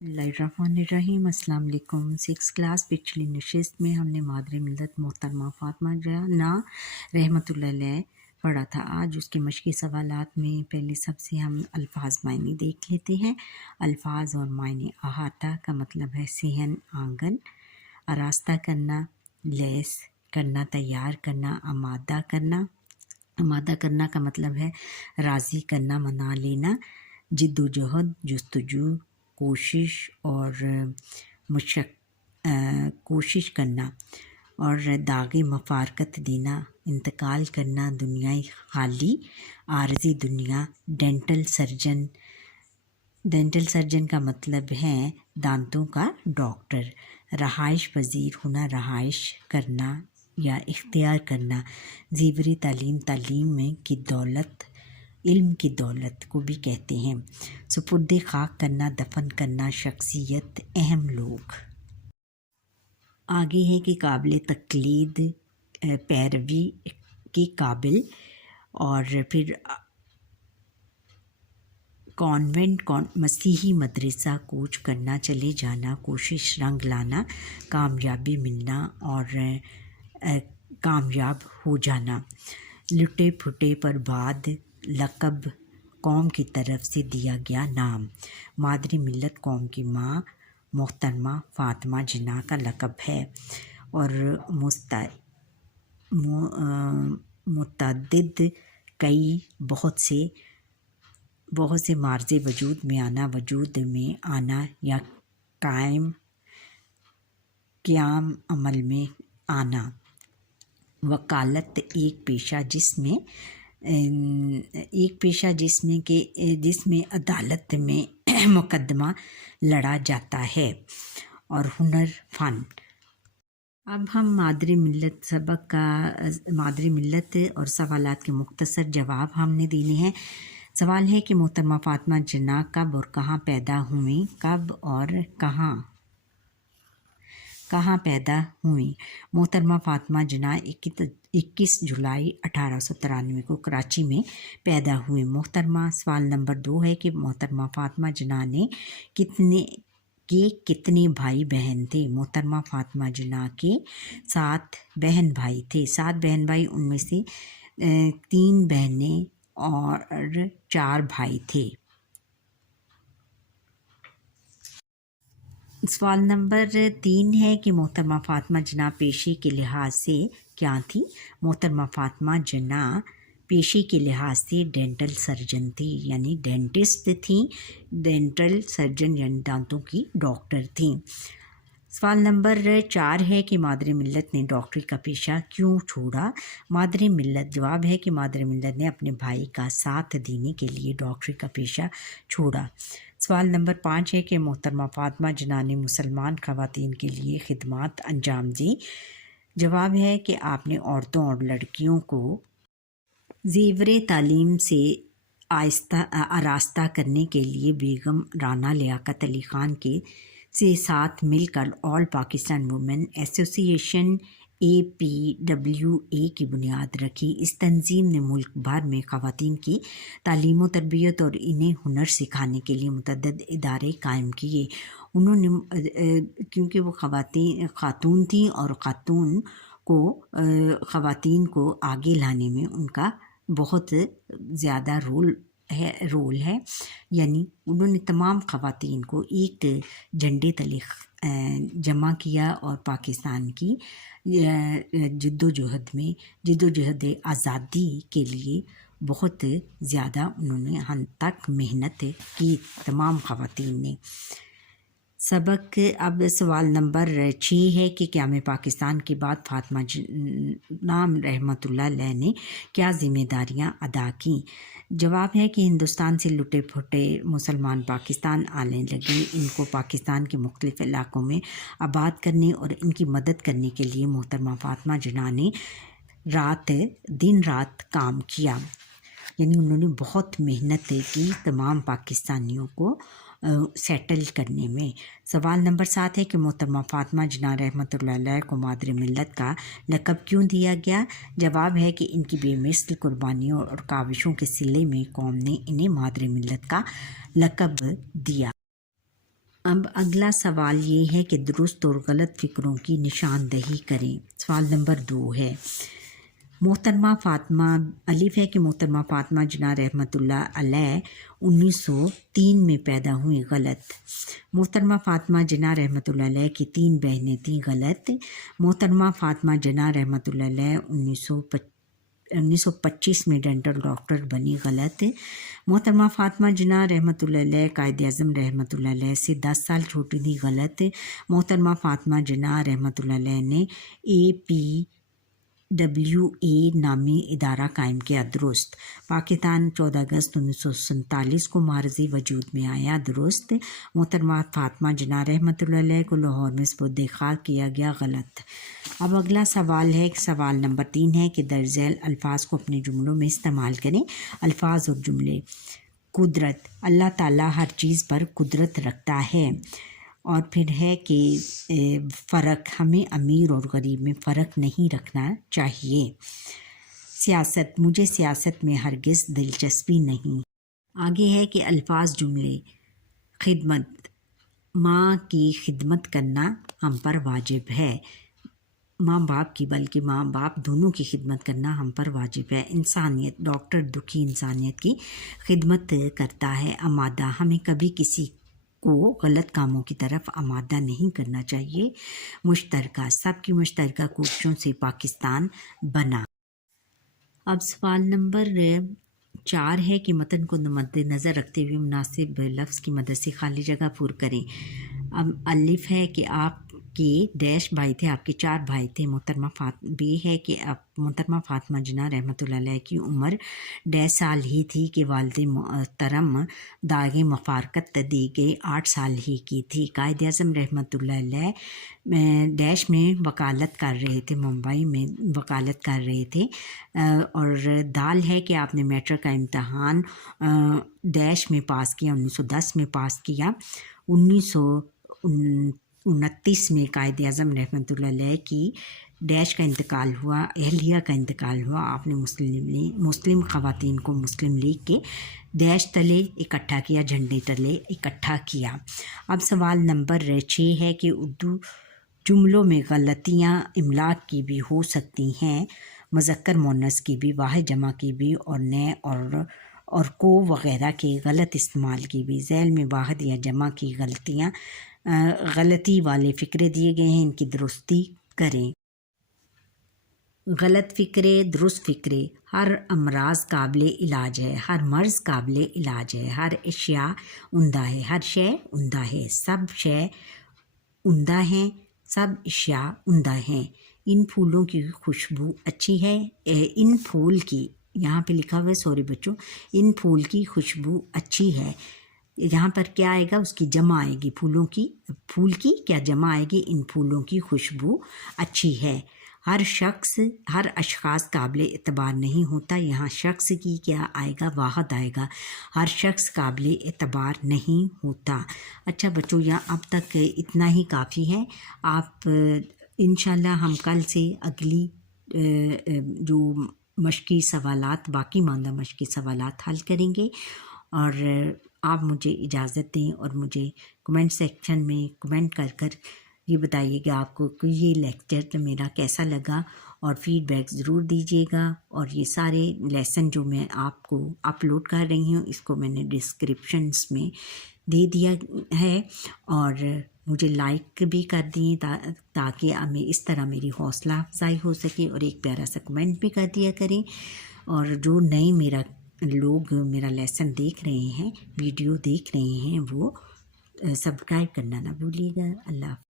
बिस्मिल्लाहिर्रहमानिर्रहीम। अस्सलाम वालेकुम। 6 क्लास पिछली नशिस्त में हमने मादरे मिल्लत मोहतरमा फ़ातिमा जना रहमतुल्लाह अलैह पढ़ा था। आज उसके मशक़ी सवालात में पहले सबसे हम अल्फाज मायने देख लेते हैं। अल्फाज और मायने। अहाता का मतलब है सेहन, आंगन। आरास्ता करना, लैस करना, तैयार करना, आमादा करना। आमादा करना का मतलब है राज़ी करना, मना लेना। जिद्दोजहद, जस्तजू, कोशिश और कोशिश करना। और दागे मफारकत देना, इंतकाल करना, दुनियाई खाली, आरज़ी दुनिया। डेंटल सर्जन, डेंटल सर्जन का मतलब है दांतों का डॉक्टर। रहाइश पजीर होना, रहाइश करना या इख्तियार करना। ज़ेवरी तालीम, तालीम में की दौलत, इल्म की दौलत को भी कहते हैं। सुपुर्दे खाक करना, दफन करना, शख्सियत, अहम लोग। आगे है कि काबिल तकलीद, पैरवी के काबिल। और फिर कॉन्वेंट, मसीही मदरसा, कूच करना, चले जाना, कोशिश, रंग लाना, कामयाबी मिलना और कामयाब हो जाना। लुटे फुटे पर बाद, लक़ब, कौम की तरफ से दिया गया नाम। मादरी मिल्लत, कौम की माँ। मोहतरमा फ़ातिमा जना का लक़ब है। और मुतअद्दिद, कई, बहुत से मार्ज़े वजूद में आना, वजूद में आना या क़याम अमल में आना। वकालत, एक पेशा जिसमें अदालत में मुकदमा लड़ा जाता है। और हुनर, फ़न। अब हम मादरी मिल्लत सबक का मादरी मिल्लत और सवालात के मुख्तसर जवाब हमने देने हैं। सवाल है कि मोहतरमा फ़ातिमा जना कब और कहाँ पैदा हुई। कब और कहाँ पैदा हुई। मोहतरमा फ़ातिमा जना 21 जुलाई 1893 को कराची में पैदा हुए। मोहतरमा, सवाल नंबर 2 है कि मोहतरमा फ़ातिमा जना ने कितने भाई बहन थे। मोहतरमा फ़ातिमा जना के 7 बहन भाई थे। 7 बहन भाई, उनमें से 3 बहनें और 4 भाई थे। सवाल नंबर 3 है कि मोहतरमा फ़ातिमा जना पेशे के लिहाज से क्या थी। मोहतरमा फ़ातिमा जना पेशे के लिहाज से डेंटल सर्जन थी, यानी डेंटिस्ट थी। डेंटल सर्जन यानी दांतों की डॉक्टर थी। सवाल नंबर 4 है कि मादरी मिल्लत ने डॉक्टरी का पेशा क्यों छोड़ा। मादरी मिल्लत, जवाब है कि मादरी मिल्लत ने अपने भाई का साथ देने के लिए डॉक्टरी का पेशा छोड़ा। सवाल नंबर 5 है कि मोहतरमा फ़ातिमा जना ने मुसलमान ख़वातीन के लिए खिदमात अंजाम दी। जवाब है कि आपने औरतों और लड़कियों को ज़ेवरे तालीम से आरास्ता करने के लिए बेगम राना लियाकत अली ख़ान से साथ मिलकर all Pakistan women association APWA की बुनियाद रखी। इस तंजीम ने मुल्क भर में ख़वातीन की तालीम व तरबियत और इन्हें हुनर सिखाने के लिए मुतअद्दिद इदारे कायम किए। उन्होंने क्योंकि वो ख़ातून थी और ख़वातीन को आगे लाने में उनका बहुत ज़्यादा रोल है। यानी उन्होंने तमाम ख़वातीन को एक झंडे तले जमा किया और पाकिस्तान की जिद्दोजहद आज़ादी के लिए बहुत ज़्यादा उन्होंने हद तक मेहनत की, तमाम ख़वातीन ने। सबक अब सवाल नंबर 6 है कि क़याम पाकिस्तान के बाद फ़ातिमा जना रहमतुल्लाह अलैह ने क्या ज़िम्मेदारियां अदा की। जवाब है कि हिंदुस्तान से लुटे फुटे मुसलमान पाकिस्तान आने लगे। इनको पाकिस्तान के मुख्तलिफ़ इलाक़ों में आबाद करने और इनकी मदद करने के लिए मोहतरमा फ़ातिमा जना ने दिन रात काम किया। यानी उन्होंने बहुत मेहनत की तमाम पाकिस्तानियों को सेटल करने में। सवाल नंबर 7 है कि मोहतरमा फ़ातिमा जना रहमतुल्लाह अलैह को मादरी मिल्लत का लक़ब क्यों दिया गया। जवाब है कि इनकी बेमिसल कुर्बानियों और काविशों के सिले में कौम ने इन्हें मादरी मिल्लत का लक़ब दिया। अब اب اگلا سوال یہ ہے کہ درست اور غلط فکروں کی نشاندہی کریں۔ سوال نمبر 2 ہے محترمہ فاطمہ، الف ہے کہ محترمہ فاطمہ جناح رحمۃ اللہ علیہ 1903 میں پیدا ہوئی، غلط۔ محترمہ فاطمہ جناح رحمۃ اللہ علیہ کی 3 بہنیں تھیں، غلط۔ محترمہ فاطمہ جناح رحمۃ اللہ علیہ 1925 میں ڈینٹل ڈاکٹر بنی، غلط۔ محترمہ فاطمہ جناح رحمۃ اللہ علیہ قائد اعظم رحمۃ اللہ علیہ سے 10 سال چھوٹی تھی، غلط۔ محترمہ فاطمہ جناح رحمۃ اللہ علیہ نے APWA نامی ادارہ قائم کیا، درست۔ پاکستان 14 اگست 1947 کو معرضی وجود میں آیا، درست۔ محترمہ فاطمہ جناح رحمۃ اللہ علیہ کو لاہور میں سپرد خاک کیا گیا، غلط۔ اب اگلا سوال ہے، سوال نمبر 3 ہے کہ درج ذیل الفاظ کو اپنے جملوں میں استعمال کریں۔ الفاظ اور جملے۔ قدرت، اللہ تعالیٰ ہر چیز پر قدرت رکھتا ہے۔ اور پھر ہے کہ فرق، ہمیں امیر اور غریب میں فرق نہیں رکھنا چاہیے۔ سیاست، مجھے سیاست میں ہرگز دلچسپی نہیں۔ آگے ہے کہ الفاظ جملے۔ خدمت، ماں کی خدمت کرنا ہم پر واجب ہے، ماں باپ کی بلکہ ماں باپ دونوں کی خدمت کرنا ہم پر واجب ہے۔ انسانیت، ڈاکٹر دکھی انسانیت کی خدمت کرتا ہے۔ آمادہ، ہمیں کبھی کسی کو غلط کاموں کی طرف آمادہ نہیں کرنا چاہیے۔ مشترکہ، سب کی مشترکہ کوششوں سے پاکستان بنا۔ اب سوال نمبر 4 ہے کہ متن کو مد نظر رکھتے ہوئے مناسب لفظ کی مدد سے خالی جگہ پر کریں۔ اب الف ہے کہ آپ کے ڈیش بھائی تھے، آپ کے 4 بھائی تھے۔ بی ہے کہ محترمہ فاطمہ جناح رحمۃ اللہ علیہ کی عمر 1.5 سال ہی تھی کہ والد محترم داغ مفارقت دی گئی 8 سال ہی کی تھی۔ قائد اعظم رحمۃ اللہ علیہ ڈیش میں وکالت کر رہے تھے، ممبئی میں وکالت کر رہے تھے۔ اور دال ہے کہ آپ نے میٹرک کا امتحان ڈیش میں پاس کیا، 1910 میں پاس کیا۔ 1929 میں قائد اعظم رحمۃ اللہ علیہ کی ڈیش کا انتقال ہوا، اہلیہ کا انتقال ہوا۔ آپ نے مسلم خواتین کو مسلم لیگ کے ڈیش تلے اکٹھا کیا، جھنڈے تلے اکٹھا کیا۔ اب سوال نمبر 6 ہے کہ اردو جملوں میں غلطیاں املاء کی بھی ہو سکتی ہیں، مذکر مؤنث کی بھی، واحد جمع کی بھی، اور نے اور کو وغیرہ کے غلط استعمال کی بھی۔ ذیل میں واحد یا جمع کی غلطی والے فقرے دیے گئے ہیں، ان کی درستی کریں۔ غلط فکرے، درست فکرے۔ ہر امراض قابل علاج ہے، ہر مرض قابل علاج ہے، ہر اشیاء عمدہ ہے، ہر شے عمدہ ہے، سب شے عمدہ ہیں، سب اشیاء عمدہ ہیں۔ ان پھولوں کی خوشبو اچھی ہے، ان پھول کی، یہاں پہ لکھا ہوا ہے، سوری بچوں، ان پھول کی خوشبو اچھی ہے۔ یہاں پر کیا آئے گا، اس کی جمع آئے گی، پھول کی کیا جمع آئے گی، ان پھولوں کی خوشبو اچھی ہے۔ ہر اشخاص قابل اعتبار نہیں ہوتا، یہاں شخص کی کیا آئے گا، واحد آئے گا، ہر شخص قابل اعتبار نہیں ہوتا۔ اچھا بچوں، یہاں اب تک اتنا ہی کافی ہے۔ آپ انشاءاللہ ہم کل سے اگلی جو مشقی سوالات، باقی ماندہ مشقی سوالات حل کریں گے۔ اور آپ مجھے اجازت دیں اور مجھے کمنٹ سیکشن میں کمنٹ کر یہ بتائیے گا آپ کو کہ یہ لیکچر میرا کیسا لگا، اور فیڈ بیک ضرور دیجیے گا۔ اور یہ سارے لیسن جو میں آپ کو اپلوڈ کر رہی ہوں، اس کو میں نے ڈسکرپشنز میں دے دیا ہے، اور مجھے لائک بھی کر دیں تاکہ ہمیں اس طرح میری حوصلہ افزائی ہو سکے، اور ایک پیارا سا کمنٹ بھی کر دیا کریں۔ اور جو نئے لوگ میرا لیسن دیکھ رہے ہیں، ویڈیو دیکھ رہے ہیں، وہ سبسکرائب کرنا نہ بھولیے گا۔ اللہ حافظ۔